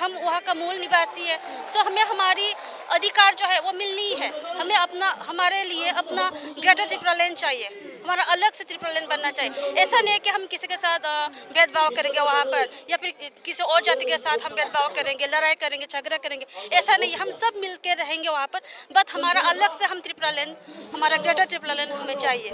हम वहाँ का मूल निवासी है, सो हमें हमारी अधिकार जो है वो मिलनी है। हमें हमारे लिए अपना ग्रेटर त्रिपुरा लैंड चाहिए, हमारा अलग से त्रिपुरा लैंड बनना चाहिए। ऐसा नहीं है कि हम किसी के साथ भेदभाव करेंगे वहाँ पर, या फिर किसी और जाति के साथ हम भेदभाव करेंगे, लड़ाई करेंगे, झगड़ा करेंगे, ऐसा नहीं। हम सब मिल के रहेंगे वहाँ पर, बट हमारा अलग से हम त्रिपुरा लैंड, हमारा ग्रेटर त्रिपुरा लैंड हमें चाहिए।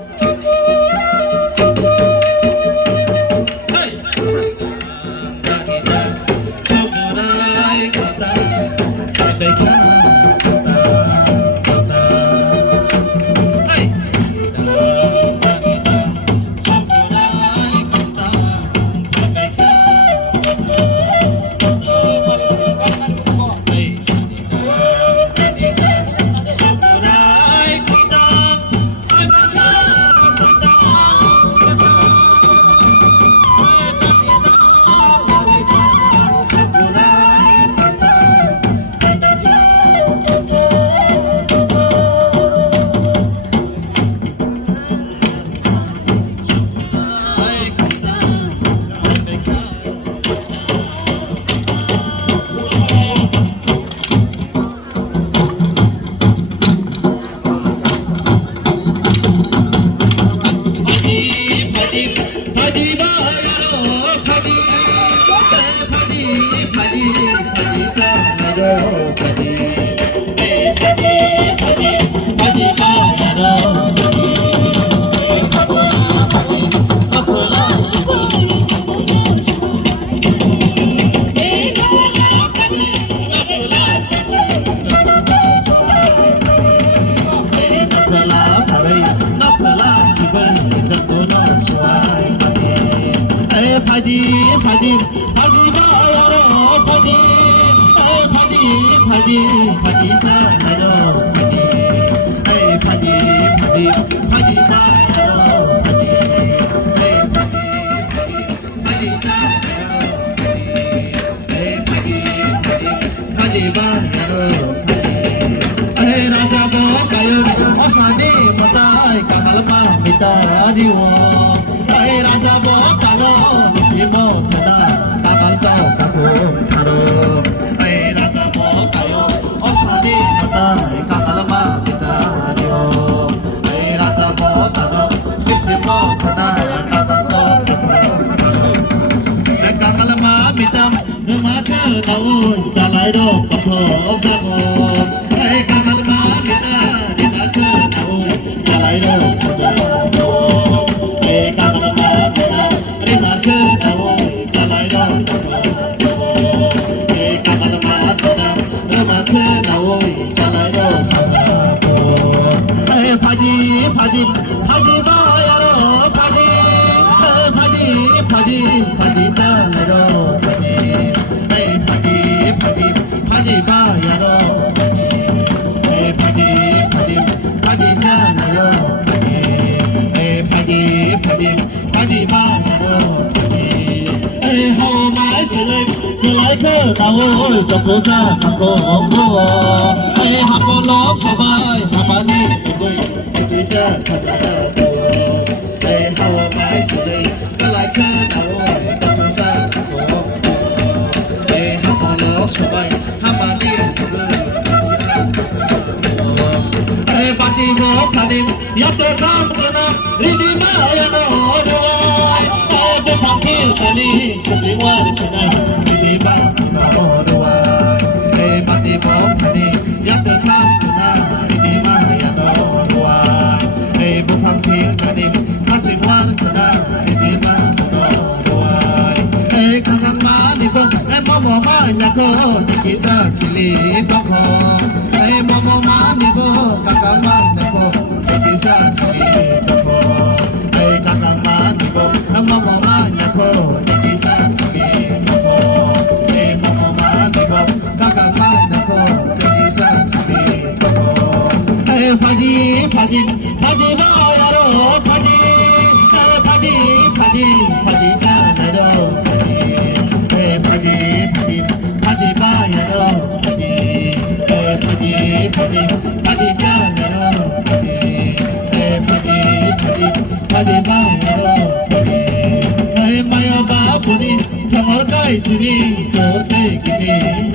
Kuni, kamar kai sini, kote kini.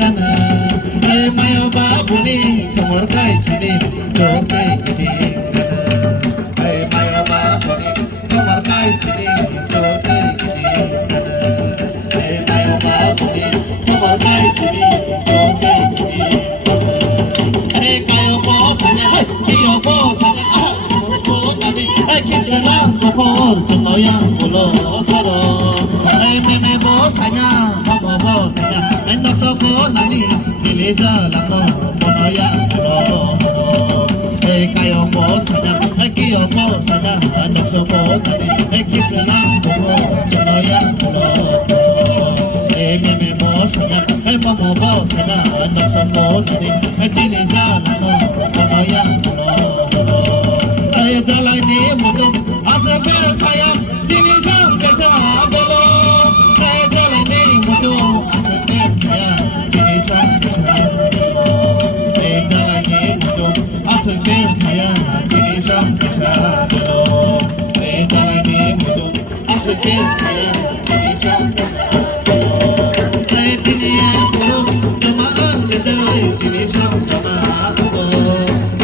আমার গাই সিনি জোকে গতি আরে কায়ো বসানা কিও বসানা মোকো নানি কিসলা কপর সুনয়া বলো ধরো মেমে বসানা মামা বসানা নকশকো নানি জিলে জালানো বনয়া বলো kayo po sana kiyo po sana nokso po tani kisana po chonoya po meme po sana mamo po sana nokso po tani chini jala no chonoya po ay jalai ni mudo asabe kaya chini sam kesa bolo ay jalai ni mudo asabe kaya chini sam kesa ay jalai ni mudo asabe kaya chini sam kesa bolo ay jalai ni mudo asabe kaya chini sam kesa ay tiniya bolo jama angde chini sam jama bolo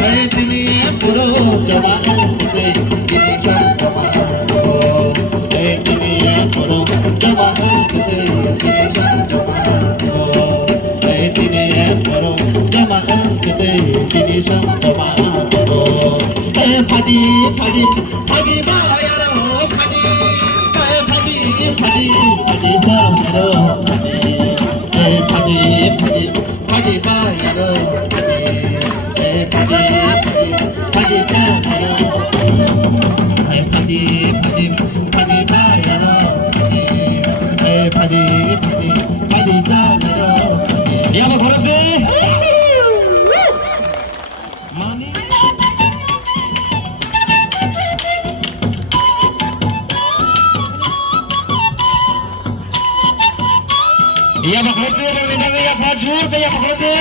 ay tiniya bolo jama angde chini sam jama bolo ay tiniya bolo jama angde chini sam jama bolo ay tiniya bolo jama angde chini sam jama bolo ay phadi phadi phadi ba yaro phadi ay phadi phadi phadi ja yaro phadi ay phadi phadi phadi ba yaro phadi ay phadi phadi phadi ja yaro ay phadi phadi phadi ba yaro phadi ay phadi phadi phadi ja yaro phadi ya ba khorate mani ya ba khorate revina ya fa जोर पे ya khorate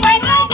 Bye.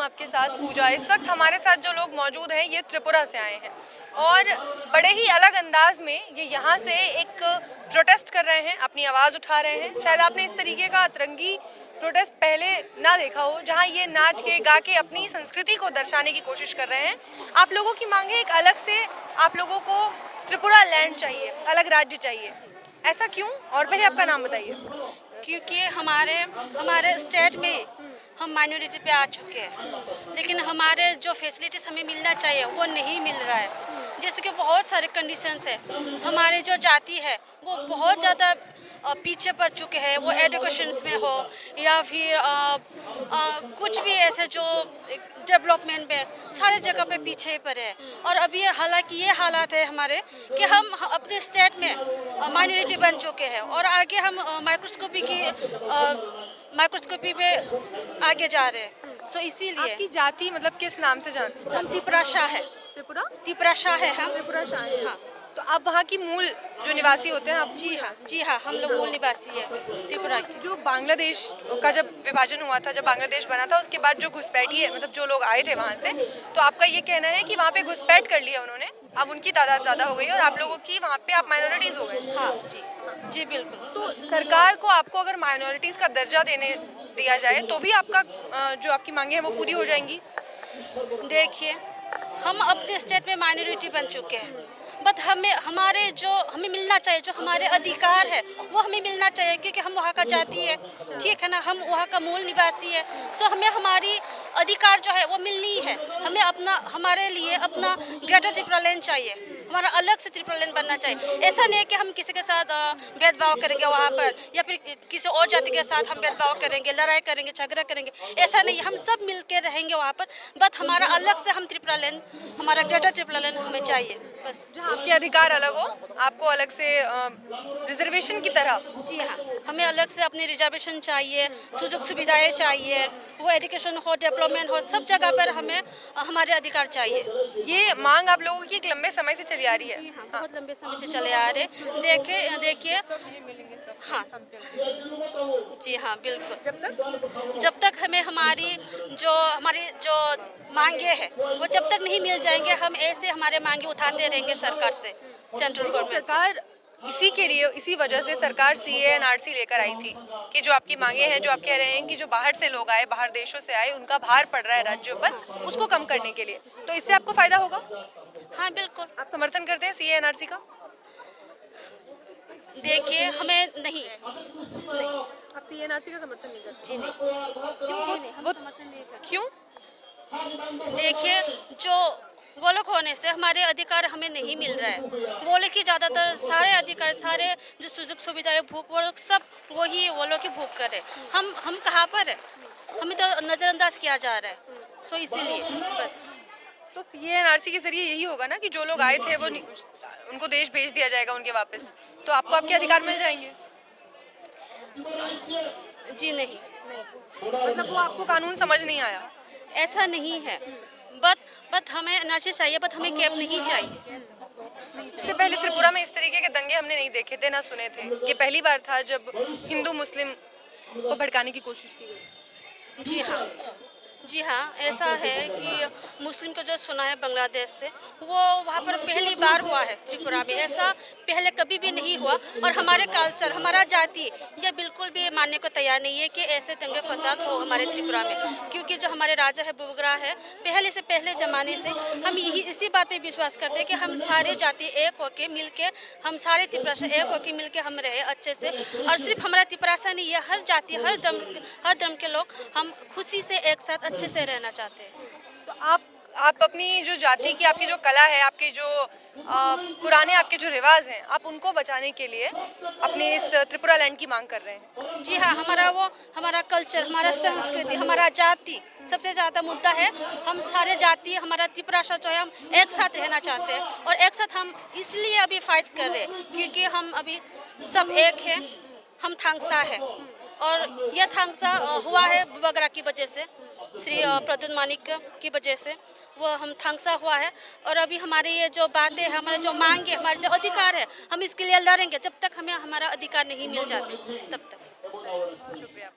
हूँ आपके साथ पूजा। इस वक्त हमारे साथ जो लोग मौजूद हैं ये त्रिपुरा से आए हैं और बड़े ही अलग अंदाज में ये यहाँ से एक प्रोटेस्ट कर रहे हैं, अपनी आवाज़ उठा रहे हैं। शायद आपने इस तरीके का अतरंगी प्रोटेस्ट पहले ना देखा हो, जहाँ ये नाच के गा के अपनी संस्कृति को दर्शाने की कोशिश कर रहे हैं। आप लोगों की मांग है एक अलग से, आप लोगों को त्रिपुरा लैंड चाहिए, अलग राज्य चाहिए, ऐसा क्यों? और पहले आपका नाम बताइए। क्योंकि हमारे स्टेट में हम माइनॉरिटी पे आ चुके हैं, लेकिन हमारे जो फैसिलिटीज़ हमें मिलना चाहिए वो नहीं मिल रहा है। जैसे कि बहुत सारे कंडीशंस है, हमारे जो जाति है वो बहुत ज़्यादा पीछे पड़ चुके हैं, वो एजुकेशंस में हो या फिर कुछ भी ऐसे जो डेवलपमेंट में सारे जगह पे पीछे पड़े हैं। और अभी हालांकि ये हालात है हमारे कि हम अपने स्टेट में माइनॉरिटी बन चुके हैं और आगे हम माइक्रोस्कोपी पे आगे जा रहे हैं। सो इसीलिए आपकी जाति मतलब किस नाम से हम त्रिपुरा शाह है। त्रिपुरा? त्रिपुरा शाह है हम। त्रिपुरा शाह है। हाँ। तो आप वहाँ की मूल जो निवासी होते हैं आप? जी हाँ, हम लोग मूल निवासी है त्रिपुरा के। जो बांग्लादेश का जब विभाजन हुआ था, जब बांग्लादेश बना था, उसके बाद जो घुसपैठी है, मतलब जो लोग आए थे वहाँ से, तो आपका ये कहना है कि वहाँ पे घुसपैठ कर लिया उन्होंने, अब उनकी तादाद ज़्यादा हो गई और आप लोगों की वहाँ पे आप माइनॉरिटीज़ हो गए? हाँ जी, जी बिल्कुल। तो सरकार को आपको अगर माइनॉरिटीज़ का दर्जा दिया जाए तो भी आपका जो आपकी मांगे हैं वो पूरी हो जाएंगी? देखिए, हम अपने स्टेट में माइनॉरिटी बन चुके हैं, बट हमें मिलना चाहिए, जो हमारे अधिकार है वो हमें मिलना चाहिए, क्योंकि हम वहाँ का जाति है, ठीक है ना, हम वहाँ का मूल निवासी है। सो हमें हमारी अधिकार जो है वो मिलनी है। हमारे लिए अपना ग्रेटर त्रिपुरा लैंड चाहिए, हमारा अलग से त्रिपुरा लैंड बनना चाहिए। ऐसा नहीं है कि हम किसी के साथ भेदभाव करेंगे वहाँ पर, या फिर किसी और जाति के साथ हम भेदभाव करेंगे, लड़ाई करेंगे, झगड़ा करेंगे, ऐसा नहीं। हम सब मिल के रहेंगे वहाँ पर, बट हमारा अलग से हम त्रिपुरा लैंड, हमारा ग्रेटर त्रिपुरा लैंड हमें चाहिए बस। जहाँ आपके अधिकार अलग हो, आपको अलग से रिजर्वेशन की तरह? जी हाँ, हमें अलग से अपनी रिजर्वेशन चाहिए, सुযোগ सुविधाएं चाहिए, वो एजुकेशन हो, डेवलपमेंट हो, सब जगह पर हमें हमारे अधिकार चाहिए। ये मांग आप लोगों की एक लंबे समय से चली आ रही है? हाँ, बहुत लंबे समय से चले आ रहे। देखिए हाँ जी हाँ बिल्कुल। जब तक हमें हमारी जो मांगे हैं वो जब तक नहीं मिल जाएंगे, हम ऐसे हमारे मांगे उठाते रहेंगे सरकार से, सेंट्रल गवर्नमेंट से। सरकार इसी वजह से सरकार CA/NRC लेकर आई थी कि जो आपकी मांगे हैं, जो आप कह रहे हैं कि जो बाहर से लोग आए, बाहर देशों से आए, उनका भार पड़ रहा है राज्यों पर, उसको कम करने के लिए, तो इससे आपको फायदा होगा? हाँ बिल्कुल। आप समर्थन करते हैं CA/NRC का? देखिए, हमें नहीं। आप CA/NRC का समर्थन नहीं करते? जी नहीं, हम समर्थन नहीं करते। क्यों? देखिए, जो वो लोग होने से हमारे अधिकार हमें नहीं मिल रहा है। वो लोग की ज़्यादातर सारे अधिकार, सारे जो सुযোগ सुविधाएं भूख, वो लोग सब वो लोग ही भूख कर रहे। हम कहाँ पर है, हमें तो नज़रअंदाज किया जा रहा है। सो इसीलिए बस। तो CA/NRC के जरिए यही होगा ना कि जो लोग आए थे वो उनको देश भेज दिया जाएगा उनके वापस, तो आपको आपके अधिकार मिल जाएंगे? जी नहीं, मतलब वो आपको कानून समझ नहीं आया? ऐसा नहीं है, बट हमें एनआरसी चाहिए, बट हमें कैब नहीं चाहिए। इससे पहले त्रिपुरा में इस तरीके के दंगे हमने नहीं देखे थे, ना सुने थे। ये पहली बार था जब हिंदू मुस्लिम को भड़काने की कोशिश की गई। जी हाँ, ऐसा है कि मुस्लिम को जो सुना है बांग्लादेश से, वो वहाँ पर पहली बार हुआ है त्रिपुरा में। ऐसा पहले कभी भी नहीं हुआ और हमारे कल्चर, हमारा जाति ये बिल्कुल भी मानने को तैयार नहीं है कि ऐसे दंगे फसाद हो हमारे त्रिपुरा में। क्योंकि जो हमारे राजा है बुबगरा है, पहले ज़माने से हम इसी बात पे विश्वास करते हैं कि हम सारे जाति एक होके मिल के, हम सारे त्रिपुरा से एक होके मिल के हम रहे अच्छे से। और सिर्फ हमारा त्रिपुरा सा नहीं है, हर जाति, हर धर्म के लोग हम खुशी से एक साथ अच्छे से रहना चाहते हैं। तो आप अपनी जो जाति की, आपकी जो कला है, आपके जो पुराने आपके जो रिवाज हैं, आप उनको बचाने के लिए अपने इस त्रिपुरा लैंड की मांग कर रहे हैं? जी हाँ, हमारा कल्चर, हमारा संस्कृति, हमारा जाति सबसे ज़्यादा मुद्दा है। हम सारे जाति, हमारा त्रिपुरा जो है, हम एक साथ रहना चाहते हैं और एक साथ हम इसलिए अभी फाइट कर रहे हैं क्योंकि हम अभी सब एक हैं। हम थांगसा है और यह थांगसा हुआ है बुबगरा की वजह से, श्री प्रद्युम्न मानिक की वजह से वो हम थांगसा हुआ है। और अभी हमारी ये जो बातें हैं, हमारे जो मांगे, हमारे जो अधिकार है, हम इसके लिए लड़ेंगे। जब तक हमें हमारा अधिकार नहीं मिल जाते तब तक। शुक्रिया।